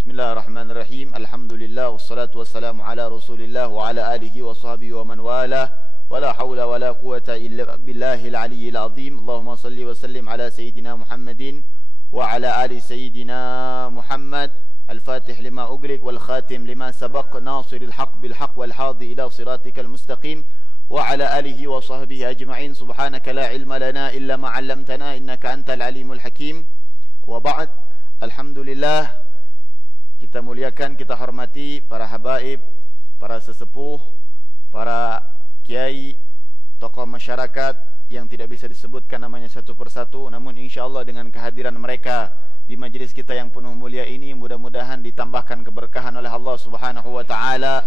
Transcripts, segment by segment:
Bismillahirrahmanirrahim. Alhamdulillah wassalatu wassalamu ala Rasulillah wa ala alihi wa sahbihi wa man walah. Wala hawla wala quwata illa billahil aliyyil azim. Allahumma salli wa sallim ala sayyidina Muhammadin wa ala ali sayyidina Muhammad. Al-Fatih lima ughliq wal khatim lima sabaq, nasiril haqq bil haqq wal hadi ila siratikal mustaqim wa ala alihi wa sahbihi ajma'in. Subhanaka la ilma lana illa ma 'allamtana innaka antal alimul hakim. Wa ba'd. Alhamdulillah, kita muliakan, kita hormati para habaib, para sesepuh, para kiai, tokoh masyarakat yang tidak bisa disebutkan namanya satu persatu, namun insyaallah dengan kehadiran mereka di majelis kita yang penuh mulia ini, mudah-mudahan ditambahkan keberkahan oleh Allah Subhanahu wa taala,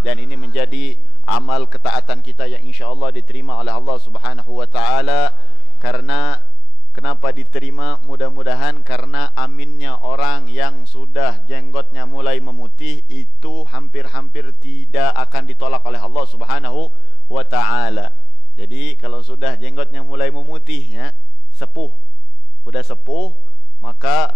dan ini menjadi amal ketaatan kita yang insyaallah diterima oleh Allah Subhanahu wa taala. Karena kenapa diterima? Mudah-mudahan karena aminnya orang yang sudah jenggotnya mulai memutih itu hampir-hampir tidak akan ditolak oleh Allah Subhanahu wa taala. Jadi kalau sudah jenggotnya mulai memutih, ya, sepuh, sudah sepuh, maka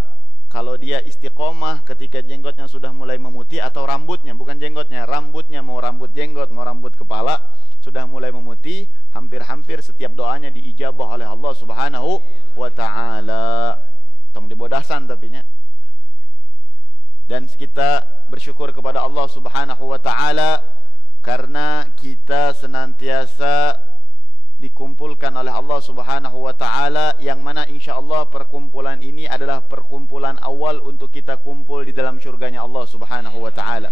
kalau dia istiqomah ketika jenggotnya sudah mulai memutih, atau rambutnya, bukan jenggotnya, rambutnya, mau rambut jenggot, mau rambut kepala, sudah mulai memutih, hampir-hampir setiap doanya diijabah oleh Allah Subhanahu wa ta'ala. Tong dibodasan tapinya. Dan kita bersyukur kepada Allah Subhanahu wa ta'ala karena kita senantiasa dikumpulkan oleh Allah Subhanahu wa ta'ala, yang mana insyaallah perkumpulan ini adalah perkumpulan awal untuk kita kumpul di dalam syurganya Allah Subhanahu wa ta'ala.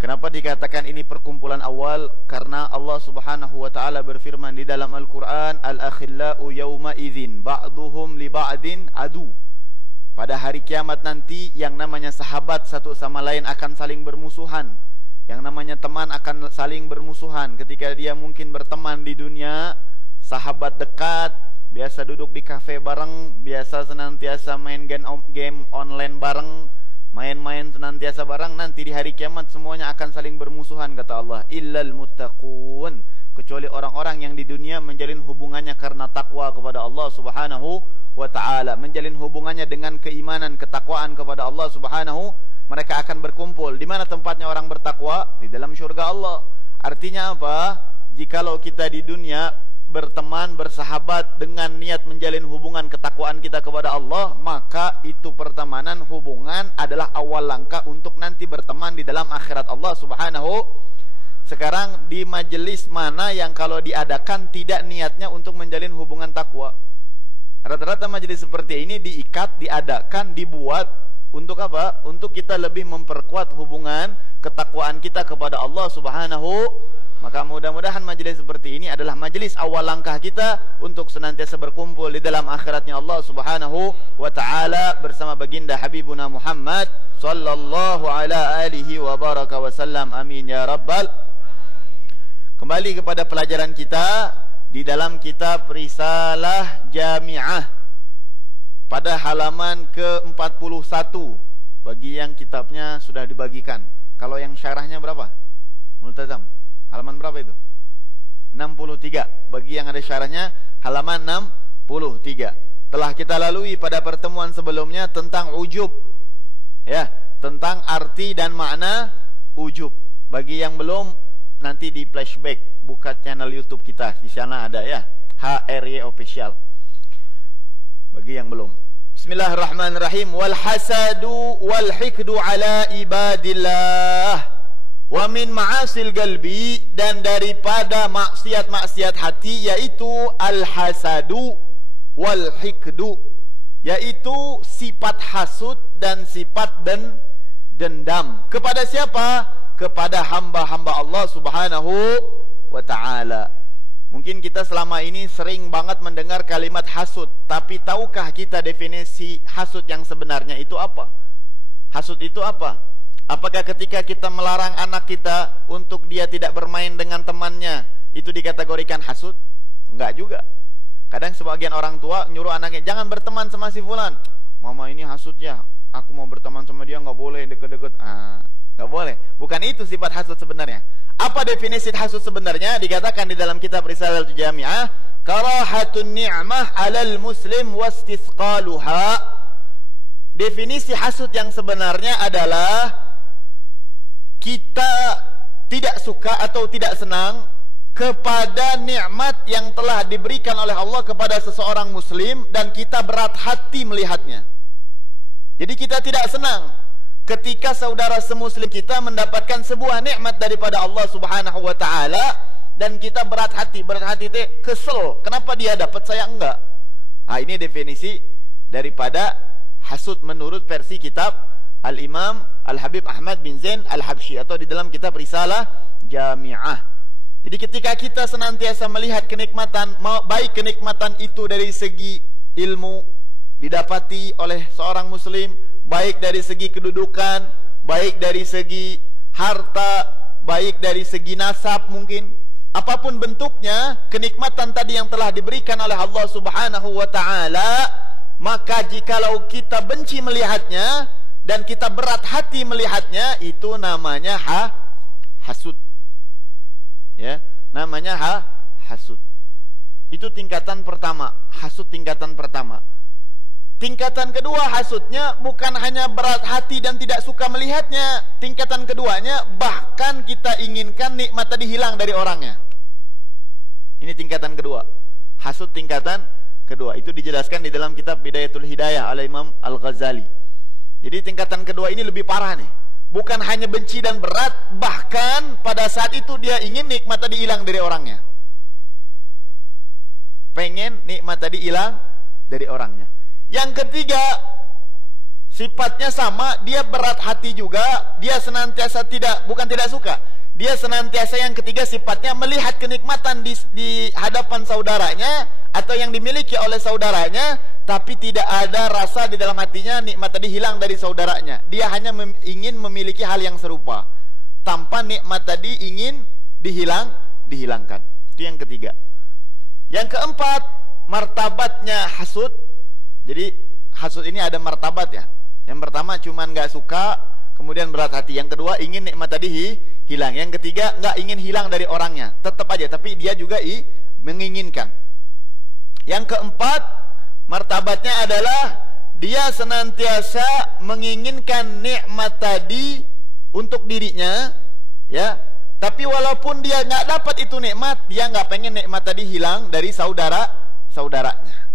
Kenapa dikatakan ini perkumpulan awal? Karena Allah Subhanahu wa taala berfirman di dalam Al-Qur'an, al-akhillau yawma idzin ba'duhum li ba'din adu. Pada hari kiamat nanti yang namanya sahabat satu sama lain akan saling bermusuhan. Yang namanya teman akan saling bermusuhan. Ketika dia mungkin berteman di dunia, sahabat dekat, biasa duduk di kafe bareng, biasa senantiasa main game online bareng, main-main senantiasa barang, nanti di hari kiamat semuanya akan saling bermusuhan, kata Allah. Illal muttaqun, kecuali orang-orang yang di dunia menjalin hubungannya karena takwa kepada Allah Subhanahu wa ta'ala, menjalin hubungannya dengan keimanan, ketakwaan kepada Allah Subhanahu. Mereka akan berkumpul. Di mana tempatnya orang bertakwa? Di dalam syurga Allah. Artinya apa? Jikalau kita di dunia berteman, bersahabat dengan niat menjalin hubungan ketakwaan kita kepada Allah, maka itu pertemanan, hubungan adalah awal langkah untuk nanti berteman di dalam akhirat Allah Subhanahu. Sekarang di majelis mana yang kalau diadakan tidak niatnya untuk menjalin hubungan takwa? Rata-rata majelis seperti ini diikat, diadakan, dibuat untuk apa? Untuk kita lebih memperkuat hubungan ketakwaan kita kepada Allah Subhanahu. Maka mudah-mudahan majelis seperti ini adalah majelis awal langkah kita untuk senantiasa berkumpul di dalam akhiratnya Allah Subhanahu wa ta'ala bersama baginda Habibuna Muhammad sallallahu ala alihi wa baraka wasallam. Amin ya rabbal. Kembali kepada pelajaran kita di dalam kitab Risalah Jami'ah pada halaman ke-41. Bagi yang kitabnya sudah dibagikan. Kalau yang syarahnya berapa? Multazam, halaman berapa itu? 63. Bagi yang ada syarahnya, halaman 63. Telah kita lalui pada pertemuan sebelumnya tentang ujub, ya, tentang arti dan makna ujub. Bagi yang belum, nanti di flashback, buka channel YouTube kita, di sana ada, ya, HRY Official. Bagi yang belum. Bismillahirrahmanirrahim. Wal hasadu wal hikdu ala ibadillah wa min ma'asil qalbi, dan daripada maksiat-maksiat hati yaitu al-hasadu wal hikdu, yaitu sifat hasud dan sifat dendam. Kepada siapa? Kepada hamba-hamba Allah Subhanahu wa ta'ala. Mungkin kita selama ini sering banget mendengar kalimat hasud, tapi tahukah kita definisi hasud yang sebenarnya itu apa? Hasud itu apa? Apakah ketika kita melarang anak kita untuk dia tidak bermain dengan temannya, itu dikategorikan hasud? Enggak juga. Kadang sebagian orang tua nyuruh anaknya, jangan berteman sama si fulan. Mama ini hasud ya, aku mau berteman sama dia, nggak boleh deket-deket. Nggak boleh. Bukan itu sifat hasud sebenarnya. Apa definisi hasud sebenarnya? Dikatakan di dalam kitab Risalah Jami'ah, karahatun ni'mah 'alal muslim wastisqaluha. Definisi hasud yang sebenarnya adalah kita tidak suka atau tidak senang kepada nikmat yang telah diberikan oleh Allah kepada seseorang muslim dan kita berat hati melihatnya. Jadi kita tidak senang ketika saudara semuslim kita mendapatkan sebuah nikmat daripada Allah Subhanahu wa taala dan kita berat hati itu kesel, kenapa dia dapat saya enggak? Nah, ini definisi daripada hasud menurut versi kitab Al-Imam Al-Habib Ahmad bin Zain Al-Habsyi atau di dalam kitab Risalah Jami'ah. Jadi ketika kita senantiasa melihat kenikmatan, baik kenikmatan itu dari segi ilmu didapati oleh seorang muslim, baik dari segi kedudukan, baik dari segi harta, baik dari segi nasab mungkin, apapun bentuknya, kenikmatan tadi yang telah diberikan oleh Allah Subhanahu wa taala, maka jikalau kita benci melihatnya dan kita berat hati melihatnya, itu namanya hasud. Ya, namanya hasud. Itu tingkatan pertama, hasud tingkatan pertama. Tingkatan kedua hasudnya bukan hanya berat hati dan tidak suka melihatnya. Tingkatan keduanya bahkan kita inginkan nikmat tadi hilang dari orangnya. Ini tingkatan kedua. Hasud tingkatan kedua. Itu dijelaskan di dalam kitab Bidayatul Hidayah oleh Imam Al-Ghazali. Jadi tingkatan kedua ini lebih parah nih. Bukan hanya benci dan berat, bahkan pada saat itu dia ingin nikmat tadi hilang dari orangnya. Pengen nikmat tadi hilang dari orangnya. Yang ketiga, sifatnya sama, dia berat hati juga, dia senantiasa bukan tidak suka, dia senantiasa, yang ketiga sifatnya melihat kenikmatan di hadapan saudaranya atau yang dimiliki oleh saudaranya, tapi tidak ada rasa di dalam hatinya nikmat tadi hilang dari saudaranya. Dia hanya ingin memiliki hal yang serupa, tanpa nikmat tadi ingin dihilangkan. Itu yang ketiga. Yang keempat, martabatnya hasud. Jadi hasud ini ada martabat ya. Yang pertama cuman nggak suka, kemudian berat hati. Yang kedua ingin nikmat tadi hilang. Yang ketiga nggak ingin hilang dari orangnya, tetap aja, tapi dia juga menginginkan. Yang keempat, martabatnya adalah dia senantiasa menginginkan nikmat tadi untuk dirinya, ya. Tapi walaupun dia nggak dapat itu nikmat, dia nggak pengen nikmat tadi hilang dari saudaranya.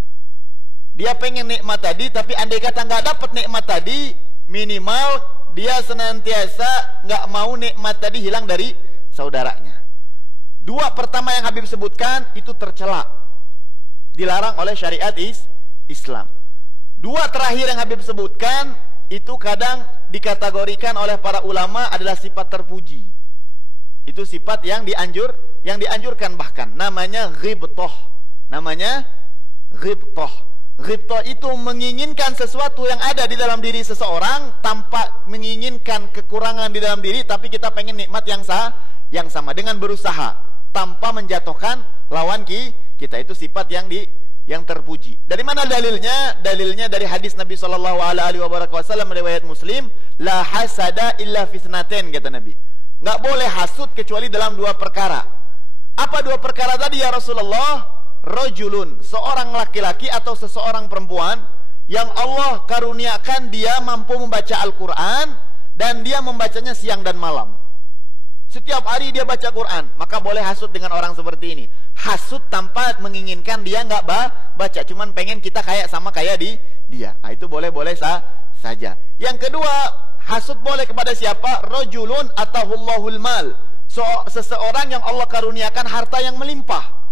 Dia pengen nikmat tadi, tapi andai kata nggak dapat nikmat tadi, minimal dia senantiasa nggak mau nikmat tadi hilang dari saudaranya. Dua pertama yang Habib sebutkan itu tercela, dilarang oleh syariat Islam. Dua terakhir yang Habib sebutkan itu kadang dikategorikan oleh para ulama adalah sifat terpuji. Itu sifat yang dianjurkan, bahkan namanya ghibthah. Namanya ghibthah. Ghibthah itu menginginkan sesuatu yang ada di dalam diri seseorang tanpa menginginkan kekurangan di dalam diri, tapi kita pengen nikmat yang sama dengan berusaha tanpa menjatuhkan lawan kita. Itu sifat yang terpuji. Dari mana dalilnya? Dalilnya dari hadis Nabi SAW riwayat Muslim, la hasada illa fisnaten, kata Nabi. Nggak boleh hasud kecuali dalam dua perkara. Apa dua perkara tadi ya Rasulullah? Rajulun, seorang laki-laki atau seseorang perempuan yang Allah karuniakan dia mampu membaca Al-Quran dan dia membacanya siang dan malam. Setiap hari dia baca Quran, maka boleh hasud dengan orang seperti ini. Hasud tanpa menginginkan dia nggak baca, cuman pengen kita sama kayak dia. Nah, itu boleh saja. Yang kedua, hasud boleh kepada siapa? Rajulun atahullahul mal, seseorang yang Allah karuniakan harta yang melimpah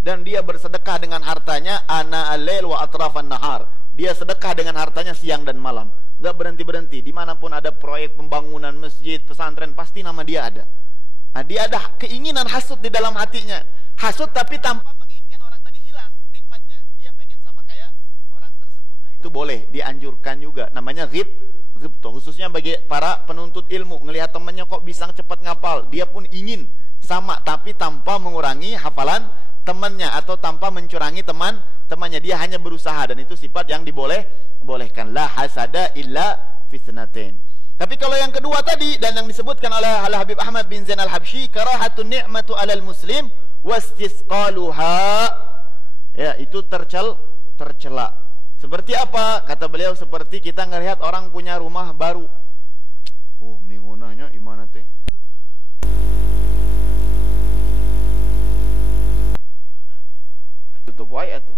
dan dia bersedekah dengan hartanya ana al-lail wa atrafan nahar. Dia sedekah dengan hartanya siang dan malam, nggak berhenti-berhenti. Dimanapun ada proyek pembangunan masjid, pesantren, pasti nama dia ada. Nah, dia ada keinginan hasud di dalam hatinya. Hasud tapi tanpa menginginkan orang tadi hilang nikmatnya. Dia pengen sama kayak orang tersebut. Nah, itu boleh, dianjurkan juga. Namanya ghibthah, khususnya bagi para penuntut ilmu. Ngelihat temannya kok bisa cepat ngapal, dia pun ingin sama, tapi tanpa mengurangi hafalan temannya atau tanpa mencurangi temannya. Dia hanya berusaha, dan itu sifat yang dibolehkan. La hasada illa fisnatain. Tapi kalau yang kedua tadi dan yang disebutkan oleh Al-Habib Ahmad bin Zain Al-Habsyi, karahatun ni'matu 'alal muslim wastisqaluha, ya, itu tercela. Seperti apa? Kata beliau, seperti kita ngelihat orang punya rumah baru. Oh, mendingunanya gimana teh? YouTube wae atuh.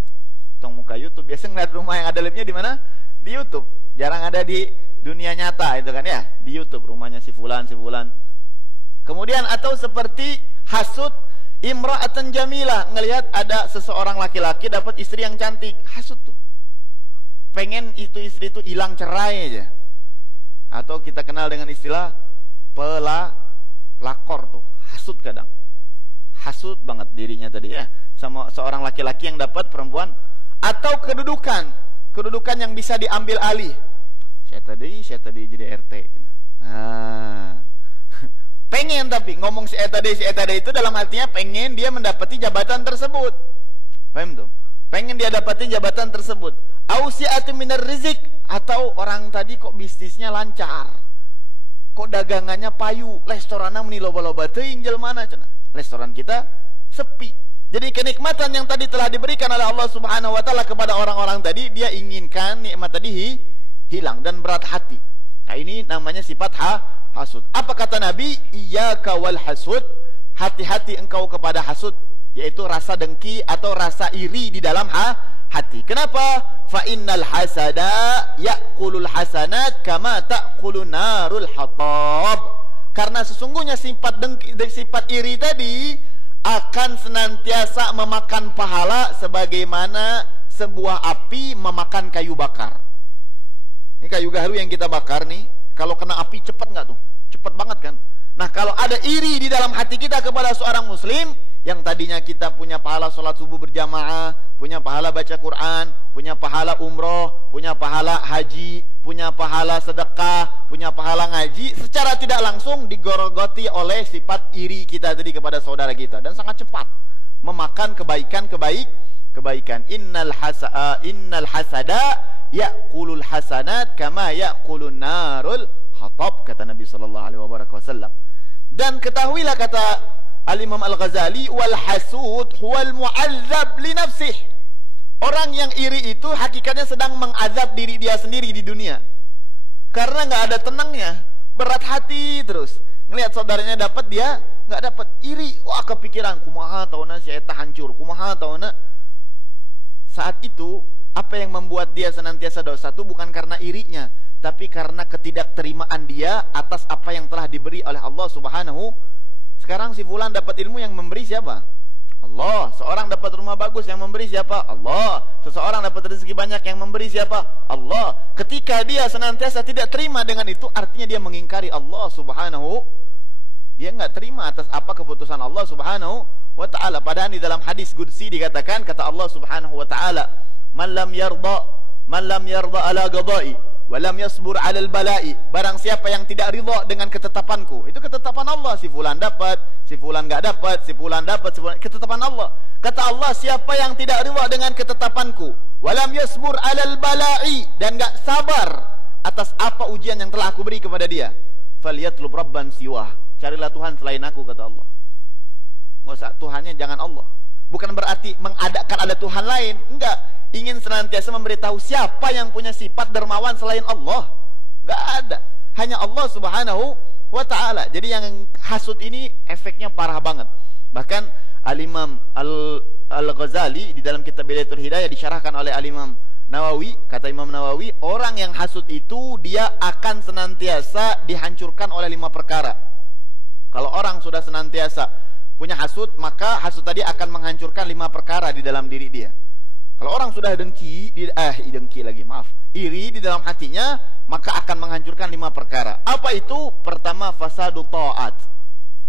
Tong muka YouTube biasa ngeliat rumah yang ada liftnya di mana? Di YouTube. Jarang ada di dunia nyata itu kan ya, di YouTube rumahnya si fulan. Kemudian atau seperti hasud imra'atan jamilah, ngelihat ada seseorang laki-laki dapat istri yang cantik, hasud tuh. Pengen itu istri itu hilang cerai aja. Atau kita kenal dengan istilah pelakor tuh, hasud kadang. Hasud banget dirinya tadi ya, sama seorang laki-laki yang dapat perempuan. Atau kedudukan yang bisa diambil alih. Saya tadi jadi RT. Nah, pengen tapi ngomong si tadi itu dalam artinya pengen dia mendapati jabatan tersebut. Paham tuh? Pengen dia dapatin jabatan tersebut. Ausi'atu minar rizik, atau orang tadi kok bisnisnya lancar. Kok dagangannya payu, restorannya meni loba-loba teuing jelmana cenah. Restoran kita sepi. Jadi kenikmatan yang tadi telah diberikan oleh Allah Subhanahu wa taala kepada orang-orang tadi, dia inginkan nikmat tadi hilang dan berat hati. Nah, ini namanya sifat hasud. Apa kata Nabi? Iyyaka wal hasud, hati-hati engkau kepada hasud, yaitu rasa dengki atau rasa iri di dalam hati. Kenapa? Fa innal hasada ya'kulul hasanat kama ta'kulun narul hatab. Karena sesungguhnya sifat dengki, sifat iri tadi akan senantiasa memakan pahala sebagaimana sebuah api memakan kayu bakar. Ini kayu gaharu yang kita bakar nih, kalau kena api cepat nggak tuh? Cepat banget kan? Nah, kalau ada iri di dalam hati kita kepada seorang muslim, yang tadinya kita punya pahala sholat subuh berjamaah, punya pahala baca Quran, punya pahala umroh, punya pahala haji, punya pahala sedekah, punya pahala ngaji, secara tidak langsung digorogoti oleh sifat iri kita tadi kepada saudara kita, dan sangat cepat memakan kebaikan. Innal hasada ya'kulul hasanat kama ya'kulun narul hatab, kata Nabi sallallahu alaihi wasallam. Dan ketahuilah, kata Al-Imam Al-Ghazali, wal hasud huwal mu'azzab li nafsih. Orang yang iri itu hakikatnya sedang mengazab diri dia sendiri di dunia. Karena nggak ada tenangnya, berat hati terus. Ngelihat saudaranya dapat, dia nggak dapat, iri. Wah, kepikiran, kumaha tauna si eta hancur, kumaha tauna. Saat itu, apa yang membuat dia senantiasa dosa itu bukan karena irinya, tapi karena ketidakterimaan dia atas apa yang telah diberi oleh Allah Subhanahu. Sekarang si fulan dapat ilmu, yang memberi siapa? Allah. Seorang dapat rumah bagus, yang memberi siapa? Allah. Seseorang dapat rezeki banyak, yang memberi siapa? Allah. Ketika dia senantiasa tidak terima dengan itu, artinya dia mengingkari Allah Subhanahu. Dia nggak terima atas apa keputusan Allah Subhanahu wa ta'ala. Padahal di dalam hadis qudsi dikatakan, kata Allah Subhanahu wa ta'ala, man lam yarda ala qada'i walam yasbur 'alal bala'i. Barang siapa yang tidak ridha dengan ketetapanku, itu ketetapan Allah. Si fulan dapat, si fulan enggak dapat, si fulan dapat, si fulan, ketetapan Allah. Kata Allah, siapa yang tidak ridha dengan ketetapanku, walam yasbur 'alal bala'i, dan enggak sabar atas apa ujian yang telah aku beri kepada dia, falyatlub rabban siwah, carilah Tuhan selain aku, kata Allah. Enggak usah, Tuhannya jangan Allah. Bukan berarti mengadakan ada Tuhan lain, enggak. Ingin senantiasa memberitahu siapa yang punya sifat dermawan selain Allah. Enggak ada, hanya Allah Subhanahu wa ta'ala. Jadi yang hasud ini efeknya parah banget. Bahkan Al-Imam Al-Ghazali di dalam kitab Bidayatul Hidayah disyarahkan oleh Al-Imam Nawawi, kata Imam Nawawi, orang yang hasud itu dia akan senantiasa dihancurkan oleh 5 perkara. Kalau orang sudah senantiasa punya hasud, maka hasud tadi akan menghancurkan 5 perkara di dalam diri dia. Kalau orang sudah iri di dalam hatinya, maka akan menghancurkan 5 perkara. Apa itu? Pertama, fasadu ta'at,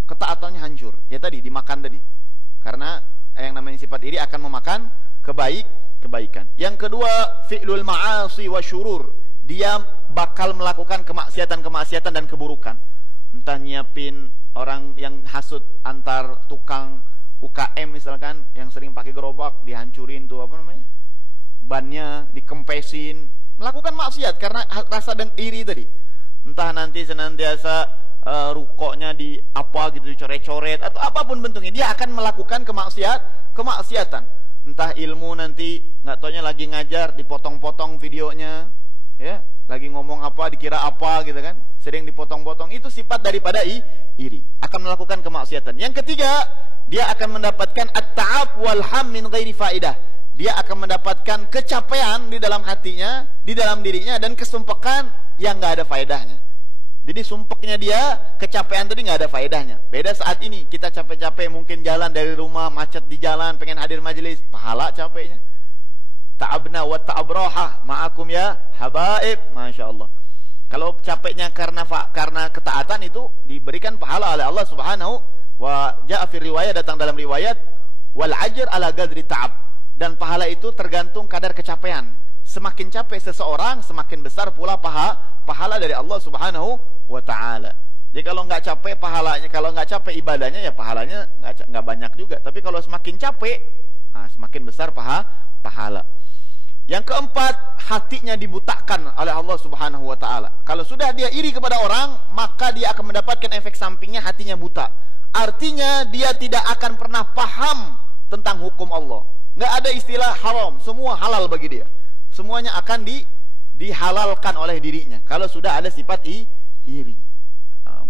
ketaatannya hancur. Ya tadi dimakan tadi. Karena yang namanya sifat iri akan memakan kebaikan. Yang kedua, fi'lul ma'asi wa syurur, dia bakal melakukan kemaksiatan dan keburukan. Entah nyiapin orang yang hasud antar tukang UKM misalkan, yang sering pakai gerobak, dihancurin tuh apa namanya, bannya dikempesin, melakukan maksiat karena rasa dan iri tadi. Entah nanti senantiasa rukoknya di apa gitu, dicoret-coret atau apapun bentuknya, dia akan melakukan kemaksiatan. entah ilmu nanti nggak taunya lagi ngajar dipotong-potong videonya, ya, lagi ngomong apa dikira apa gitu kan, sering dipotong-potong. Itu sifat daripada iri, akan melakukan kemaksiatan. Yang ketiga, dia akan mendapatkan at-ta'ab wal ham min ghairi faidah. Dia akan mendapatkan kecapean di dalam hatinya, di dalam dirinya, dan kesumpekan yang nggak ada faedahnya. Jadi sumpeknya dia, kecapean tadi nggak ada faedahnya. Beda saat ini, kita capek-capek mungkin jalan dari rumah, macet di jalan, pengen hadir majelis, pahala capeknya. Ta'abna wa ta'abraha ma'akum ya habaib, Masya Allah. Kalau capeknya karena ketaatan, itu diberikan pahala oleh Allah Subhanahu wa ja'a fi riwayat, datang dalam riwayat, wal ajr ala qadri ta'ab, dan pahala itu tergantung kadar kecapean. Semakin capek seseorang, semakin besar pula pahala dari Allah Subhanahu wa ta'ala. Jadi kalau nggak capek pahalanya, kalau nggak capek ibadahnya, ya pahalanya nggak banyak juga. Tapi kalau semakin capek, semakin besar pahala. Yang keempat, hatinya dibutakan oleh Allah Subhanahu wa ta'ala. Kalau sudah dia iri kepada orang, maka dia akan mendapatkan efek sampingnya, hatinya buta. Artinya dia tidak akan pernah paham tentang hukum Allah. Nggak ada istilah haram, semua halal bagi dia. Semuanya akan dihalalkan oleh dirinya kalau sudah ada sifat iri.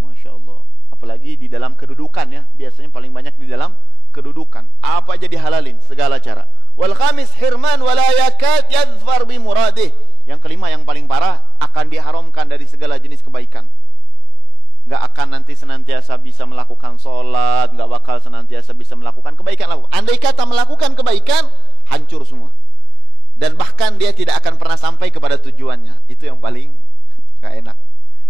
Masya Allah. Apalagi di dalam kedudukan, ya, biasanya paling banyak di dalam kedudukan. Apa aja dihalalin, segala cara. Wal khamis hirman wala yakad yadhfar bi muradih. Yang kelima, yang paling parah, akan diharamkan dari segala jenis kebaikan. Nggak akan nanti senantiasa bisa melakukan sholat, nggak bakal senantiasa bisa melakukan kebaikan. Andai kata melakukan kebaikan, hancur semua. Dan bahkan dia tidak akan pernah sampai kepada tujuannya. Itu yang paling gak enak.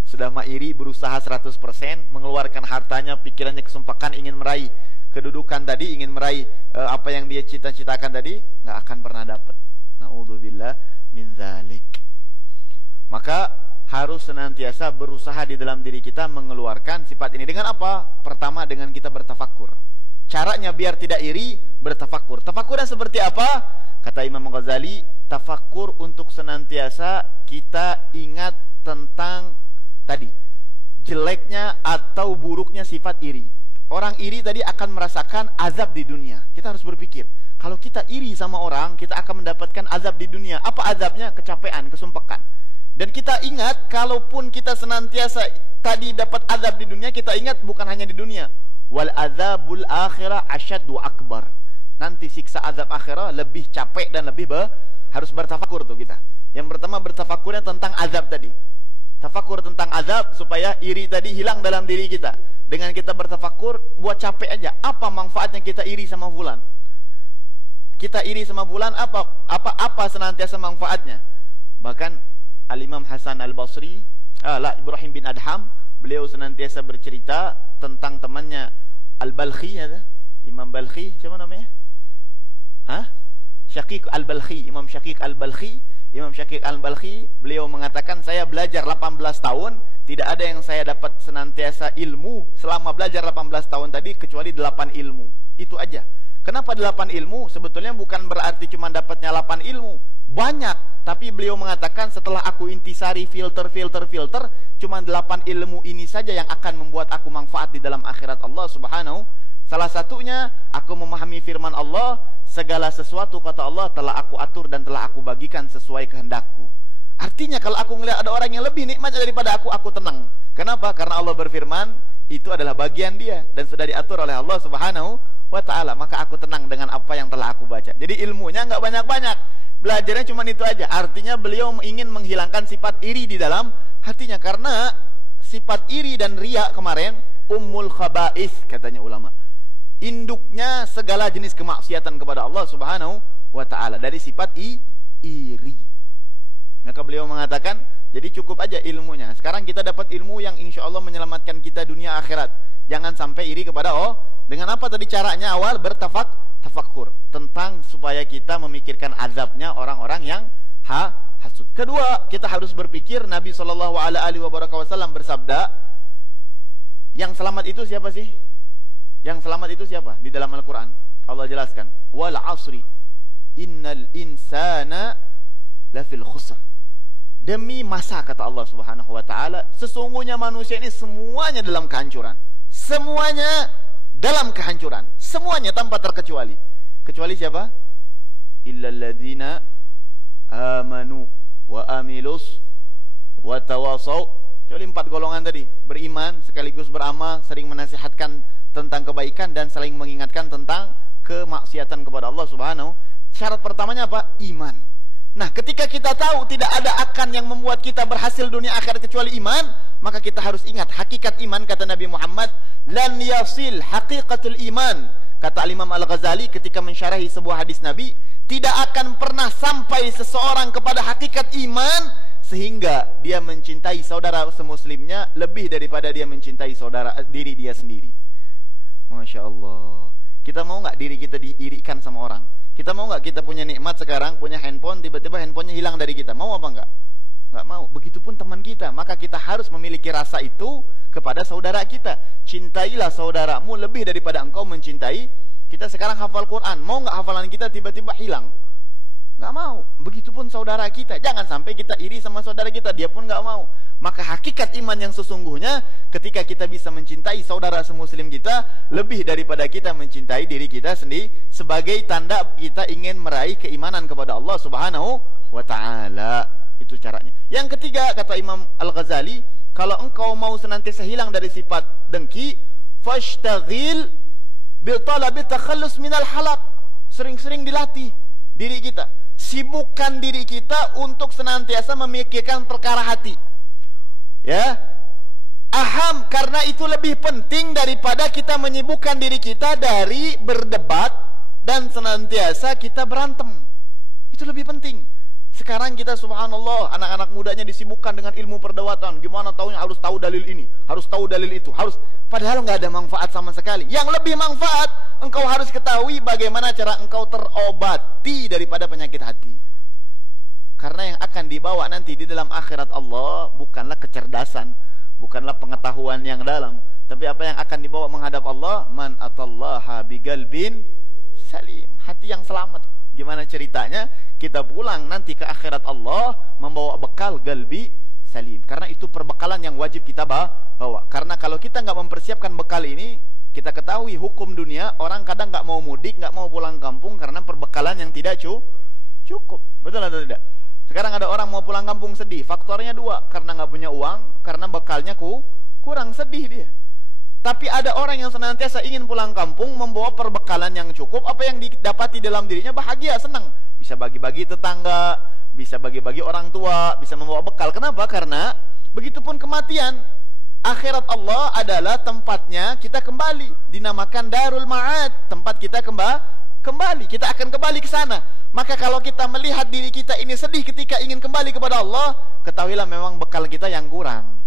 Sudah iri, berusaha 100%, mengeluarkan hartanya, pikirannya kesumpakan, ingin meraih kedudukan tadi, ingin meraih apa yang dia cita-citakan tadi, gak akan pernah dapat. Na'udzubillah min dzalik. Maka harus senantiasa berusaha di dalam diri kita mengeluarkan sifat ini. Dengan apa? Pertama, dengan kita bertafakkur. Caranya biar tidak iri, bertafakkur. Tafakkurnya seperti apa? Kata Imam Ghazali, tafakkur untuk senantiasa kita ingat tentang tadi jeleknya atau buruknya sifat iri. Orang iri tadi akan merasakan azab di dunia. Kita harus berpikir, kalau kita iri sama orang, kita akan mendapatkan azab di dunia. Apa azabnya? Kecapean, kesumpekan. Dan kita ingat, kalaupun kita senantiasa tadi dapat azab di dunia, kita ingat bukan hanya di dunia. Wal azabul akhirah asyaddu akbar. Nanti siksa azab akhirah lebih capek dan lebih harus bertafakur tuh kita. Yang pertama, bertafakurnya tentang azab tadi. Tafakur tentang azab supaya iri tadi hilang dalam diri kita. Dengan kita bertafakur, buat capek aja. Apa manfaatnya kita iri sama fulan? Kita iri sama fulan, apa senantiasa manfaatnya? Bahkan Al-Imam Hasan Al-Basri, Ibrahim bin Adham, beliau senantiasa bercerita tentang temannya Al-Balkhi, ya, Imam Balkhi, siapa namanya? Syaqiq Al-Balkhi, Imam Syaqiq Al-Balkhi. Imam Syaqiq Al-Balkhi, beliau mengatakan, saya belajar 18 tahun, tidak ada yang saya dapat senantiasa ilmu selama belajar 18 tahun tadi kecuali 8 ilmu. Itu aja. Kenapa 8 ilmu? Sebetulnya bukan berarti cuma dapatnya 8 ilmu, banyak. Tapi beliau mengatakan, setelah aku intisari filter, cuma 8 ilmu ini saja yang akan membuat aku manfaat di dalam akhirat Allah Subhanahu. Salah satunya, aku memahami firman Allah, segala sesuatu kata Allah telah aku atur dan telah aku bagikan sesuai kehendakku. Artinya kalau aku melihat ada orang yang lebih nikmatnya daripada aku tenang. Kenapa? Karena Allah berfirman, itu adalah bagian dia dan sudah diatur oleh Allah Subhanahu wa ta'ala. Maka aku tenang dengan apa yang telah aku baca. Jadi ilmunya nggak banyak-banyak, belajarnya cuma itu aja. Artinya beliau ingin menghilangkan sifat iri di dalam hatinya. Karena sifat iri dan riya kemarin ummul khaba'is, katanya ulama, induknya segala jenis kemaksiatan kepada Allah Subhanahu wa ta'ala, dari sifat iri. Maka beliau mengatakan, jadi cukup aja ilmunya. Sekarang kita dapat ilmu yang insya Allah menyelamatkan kita dunia akhirat. Jangan sampai iri kepada dengan apa tadi caranya? Awal bertafakkur tentang supaya kita memikirkan azabnya orang-orang yang hasud. Kedua, kita harus berpikir, Nabi SAW bersabda, yang selamat itu siapa sih? Yang selamat itu siapa? Di dalam Al-Quran Allah jelaskan, wal asri innal insana lafil khusr. Demi masa, kata Allah Subhanahu wa ta'ala, sesungguhnya manusia ini semuanya dalam kehancuran. Semuanya dalam kehancuran, semuanya tanpa terkecuali. Kecuali siapa? illal ladzina amanu wa amilus wa tawasaw. Kecuali 4 golongan tadi, beriman sekaligus beramal, sering menasihatkan tentang kebaikan dan saling mengingatkan tentang kemaksiatan kepada Allah Subhanahu. Syarat pertamanya apa? Iman. Nah, ketika kita tahu tidak ada akan yang membuat kita berhasil dunia akhirat kecuali iman, maka kita harus ingat hakikat iman. Kata Nabi Muhammad, lan yasil haqiqatul iman. Kata Imam Al-Ghazali ketika mensyarahi sebuah hadis Nabi, tidak akan pernah sampai seseorang kepada hakikat iman sehingga dia mencintai saudara semuslimnya lebih daripada dia mencintai diri dia sendiri. Masya Allah. Kita mau nggak diri kita diirikan sama orang? Kita mau nggak kita punya nikmat sekarang, punya handphone, tiba-tiba handphonenya hilang dari kita? Mau apa nggak? Nggak mau. Begitupun teman kita. Maka kita harus memiliki rasa itu kepada saudara kita. Cintailah saudaramu lebih daripada engkau mencintai. Kita sekarang hafal Quran, mau nggak hafalan kita tiba-tiba hilang? Nggak mau. Begitupun saudara kita. Jangan sampai kita iri sama saudara kita, dia pun nggak mau. Maka hakikat iman yang sesungguhnya ketika kita bisa mencintai saudara semuslim kita lebih daripada kita mencintai diri kita sendiri, sebagai tanda kita ingin meraih keimanan kepada Allah Subhanahu wa ta'ala. Itu caranya. Yang ketiga, kata Imam Al-Ghazali, kalau engkau mau senantiasa hilang dari sifat dengki, fashtaghil bil talabi takhallus minal halaq. Sering-sering dilatih diri kita, sibukkan diri kita untuk senantiasa memikirkan perkara hati. Ya, aham, karena itu lebih penting daripada kita menyibukkan diri kita dari berdebat dan senantiasa kita berantem. Itu lebih penting. Sekarang kita subhanallah, anak-anak mudanya disibukkan dengan ilmu perdebatan. Gimana taunya harus tahu dalil ini, harus tahu dalil itu, harus, padahal nggak ada manfaat sama sekali. Yang lebih manfaat, engkau harus ketahui bagaimana cara engkau terobati daripada penyakit hati. Karena yang akan dibawa nanti di dalam akhirat Allah bukanlah kecerdasan, bukanlah pengetahuan yang dalam, tapi apa yang akan dibawa menghadap Allah? Man atallaha bigalbin salim, hati yang selamat. Gimana ceritanya? Kita pulang nanti ke akhirat Allah membawa bekal galbi salim. Karena itu perbekalan yang wajib kita bawa. Karena kalau kita nggak mempersiapkan bekal ini, kita ketahui hukum dunia, orang kadang nggak mau mudik, nggak mau pulang kampung karena perbekalan yang tidak cukup. Betul atau tidak? Sekarang ada orang mau pulang kampung sedih, faktornya 2, karena nggak punya uang, karena bekalnya kurang, sedih dia. Tapi ada orang yang senantiasa ingin pulang kampung membawa perbekalan yang cukup, apa yang didapati dalam dirinya bahagia, senang, bisa bagi-bagi tetangga, bisa bagi-bagi orang tua, bisa membawa bekal. Kenapa? Karena begitupun kematian, akhirat Allah adalah tempatnya kita kembali, dinamakan Darul Ma'ad, tempat kita kembali, kita akan kembali ke sana. Maka kalau kita melihat diri kita ini sedih ketika ingin kembali kepada Allah, ketahuilah memang bekal kita yang kurang.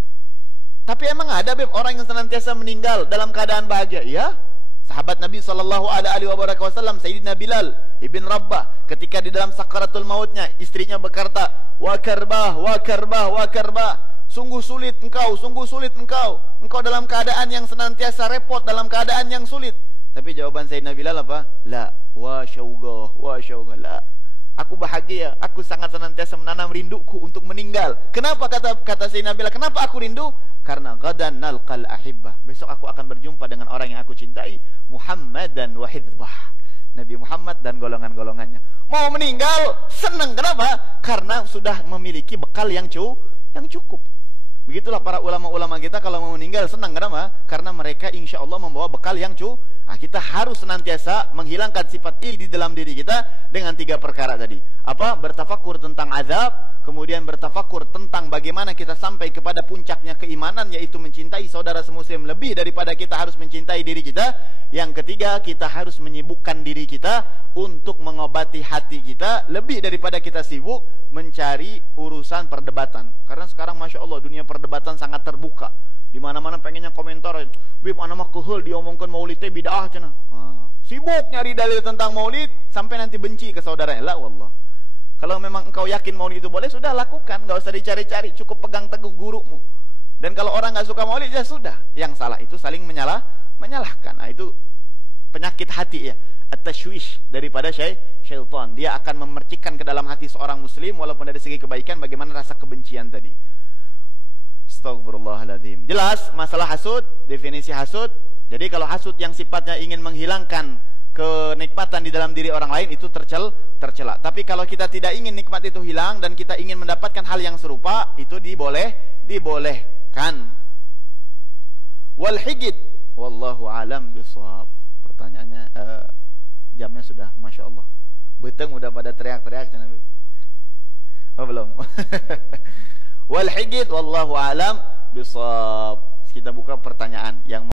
Tapi emang ada orang yang senantiasa meninggal dalam keadaan bahagia? Ya, sahabat Nabi SAW, Sayyidina Bilal ibn Rabah, ketika di dalam sakaratul mautnya, istrinya berkata, wa karbah, wa karbah, wa karbah, sungguh sulit engkau, sungguh sulit engkau dalam keadaan yang senantiasa repot, dalam keadaan yang sulit. Tapi jawaban Sayyidina Bilal apa? La, wa syawgah, la. Aku bahagia, aku sangat senantiasa menanam rinduku untuk meninggal. Kenapa kata Sayyidina Bilal? Kenapa aku rindu? Karena gadan nalqal ahibbah. Besok aku akan berjumpa dengan orang yang aku cintai, Muhammad dan wahidbah, Nabi Muhammad dan golongan-golongannya. Mau meninggal senang. Kenapa? Karena sudah memiliki bekal yang cukup. Begitulah para ulama-ulama kita kalau mau meninggal senang. Kenapa? Karena mereka insya Allah membawa bekal yang cukup. Nah, kita harus senantiasa menghilangkan sifat iri di dalam diri kita dengan 3 perkara tadi. Apa? Bertafakur tentang azab, kemudian bertafakur tentang bagaimana kita sampai kepada puncaknya keimanan, yaitu mencintai saudara semuslim lebih daripada kita harus mencintai diri kita. Yang ketiga, kita harus menyibukkan diri kita untuk mengobati hati kita lebih daripada kita sibuk mencari urusan perdebatan. Karena sekarang Masya Allah dunia perdebatan sangat terbuka. Di mana-mana pengennya komentar, bib anak mah kehul diomongkan maulidnya bid'ah cenah. Sibuk nyari dalil tentang maulid sampai nanti benci ke saudaranya. La wallah. Kalau memang engkau yakin maulid itu boleh, sudah lakukan, enggak usah dicari-cari, cukup pegang teguh gurumu. Dan kalau orang enggak suka maulid ya sudah. Yang salah itu saling menyalahkan. Nah, itu penyakit hati ya. At-tashwish daripada syaitan. Dia akan memercikkan ke dalam hati seorang muslim walaupun dari segi kebaikan bagaimana rasa kebencian tadi. Astagfirullahaladzim. Jelas masalah hasud, definisi hasud. Jadi kalau hasud yang sifatnya ingin menghilangkan kenikmatan di dalam diri orang lain itu tercela. Tapi kalau kita tidak ingin nikmat itu hilang dan kita ingin mendapatkan hal yang serupa, itu dibolehkan. Wal hijid, wallahu alam bisawab. Pertanyaannya, jamnya sudah, masya Allah. Beteng udah pada teriak-teriak. Oh belum. Wal hijid, wallahu alam bisawab. Kita buka pertanyaan yang